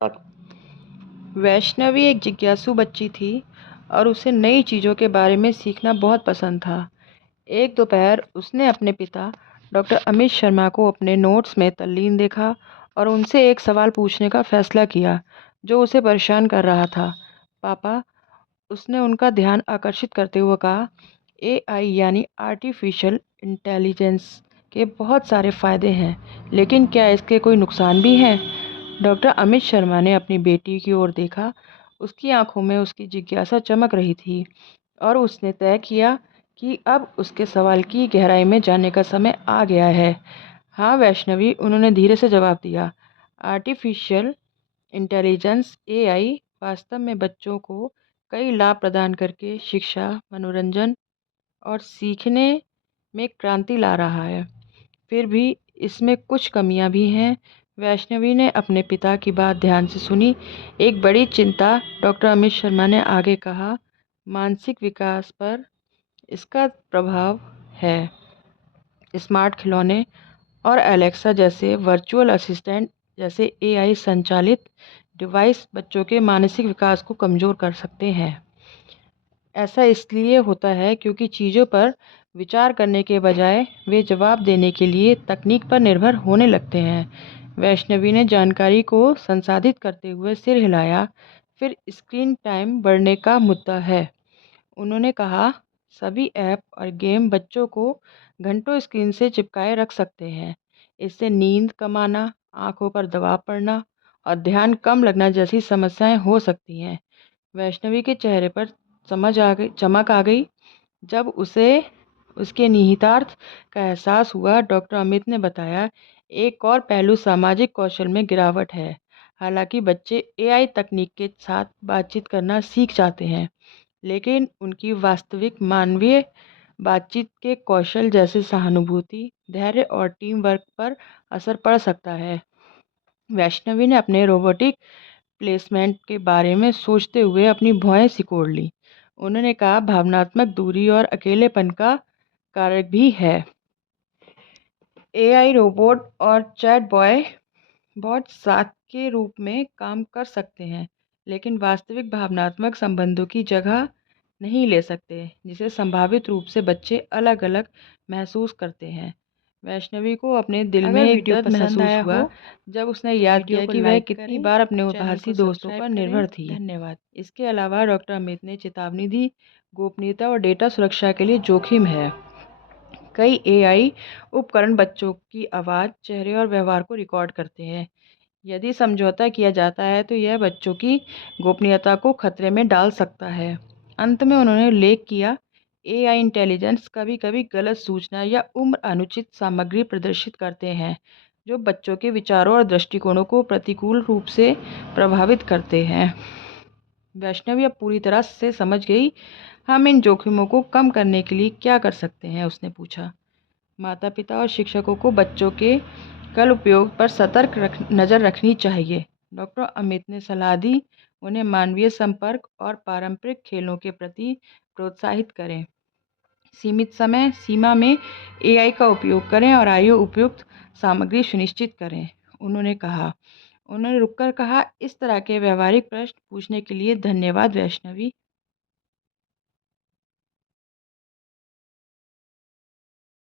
वैष्णवी एक जिज्ञासु बच्ची थी और उसे नई चीज़ों के बारे में सीखना बहुत पसंद था। एक दोपहर उसने अपने पिता डॉक्टर अमित शर्मा को अपने नोट्स में तल्लीन देखा और उनसे एक सवाल पूछने का फैसला किया जो उसे परेशान कर रहा था। पापा, उसने उनका ध्यान आकर्षित करते हुए कहा, एआई यानी आर्टिफिशियल इंटेलिजेंस के बहुत सारे फ़ायदे हैं, लेकिन क्या इसके कोई नुकसान भी हैं? डॉक्टर अमित शर्मा ने अपनी बेटी की ओर देखा। उसकी आंखों में उसकी जिज्ञासा चमक रही थी और उसने तय किया कि अब उसके सवाल की गहराई में जाने का समय आ गया है। हाँ वैष्णवी, उन्होंने धीरे से जवाब दिया। आर्टिफिशियल इंटेलिजेंस एआई वास्तव में बच्चों को कई लाभ प्रदान करके शिक्षा, मनोरंजन और सीखने में क्रांति ला रहा है। फिर भी इसमें कुछ कमियां भी हैं। वैष्णवी ने अपने पिता की बात ध्यान से सुनी। एक बड़ी चिंता, डॉक्टर अमित शर्मा ने आगे कहा, मानसिक विकास पर इसका प्रभाव है। स्मार्ट खिलौने और एलेक्सा जैसे वर्चुअल असिस्टेंट जैसे एआई संचालित डिवाइस बच्चों के मानसिक विकास को कमज़ोर कर सकते हैं। ऐसा इसलिए होता है क्योंकि चीज़ों पर विचार करने के बजाय वे जवाब देने के लिए तकनीक पर निर्भर होने लगते हैं। वैष्णवी ने जानकारी को संसाधित करते हुए सिर हिलाया। फिर स्क्रीन टाइम बढ़ने का मुद्दा है। उन्होंने कहा, सभी ऐप और गेम बच्चों को घंटों स्क्रीन से चिपकाए रख सकते हैं। इससे नींद कम आना, आंखों पर दबाव पड़ना और ध्यान कम लगना जैसी समस्याएं हो सकती हैं। वैष्णवी के चेहरे पर चमक आ गई जब उसे उसके निहितार्थ का एहसास हुआ। डॉक्टर अमित ने बताया, एक और पहलू सामाजिक कौशल में गिरावट है। हालांकि बच्चे एआई तकनीक के साथ बातचीत करना सीख जाते हैं, लेकिन उनकी वास्तविक मानवीय बातचीत के कौशल जैसे सहानुभूति, धैर्य और टीम वर्क पर असर पड़ सकता है। वैष्णवी ने अपने रोबोटिक प्लेसमेंट के बारे में सोचते हुए अपनी भौहें सिकोड़ लीं। उन्होंने कहा, भावनात्मक दूरी और अकेलेपन का कारक भी है। एआई रोबोट और चैट बॉट साथ के रूप में काम कर सकते हैं, लेकिन वास्तविक भावनात्मक संबंधों की जगह नहीं ले सकते, जिसे संभावित रूप से बच्चे अलग अलग महसूस करते हैं। वैष्णवी को अपने दिल में एक दर्द महसूस हुआ जब उसने याद किया कि वह कितनी बार अपने उपहासी दोस्तों पर निर्भर थी। धन्यवाद। इसके अलावा डॉक्टर अमित ने चेतावनी दी, गोपनीयता और डेटा सुरक्षा के लिए जोखिम है। कई एआई उपकरण बच्चों की आवाज़, चेहरे और व्यवहार को रिकॉर्ड करते हैं। यदि समझौता किया जाता है तो यह बच्चों की गोपनीयता को खतरे में डाल सकता है। अंत में उन्होंने उल्लेख किया, एआई इंटेलिजेंस कभी-कभी गलत सूचना या उम्र अनुचित सामग्री प्रदर्शित करते हैं, जो बच्चों के विचारों और दृष्टिकोणों को प्रतिकूल रूप से प्रभावित करते हैं। वैष्णवी अब पूरी तरह से समझ गई। हम इन जोखिमों को कम करने के लिए क्या कर सकते हैं, उसने पूछा। माता पिता और शिक्षकों को बच्चों के कल उपयोग पर नज़र रखनी चाहिए। डॉक्टर अमित ने सलाह दी, उन्हें मानवीय संपर्क और पारंपरिक खेलों के प्रति प्रोत्साहित करें। सीमित समय सीमा में एआई का उपयोग करें और आयु उपयुक्त सामग्री सुनिश्चित करें, उन्होंने कहा। उन्होंने रुककर कहा, इस तरह के व्यवहारिक प्रश्न पूछने के लिए धन्यवाद वैष्णवी।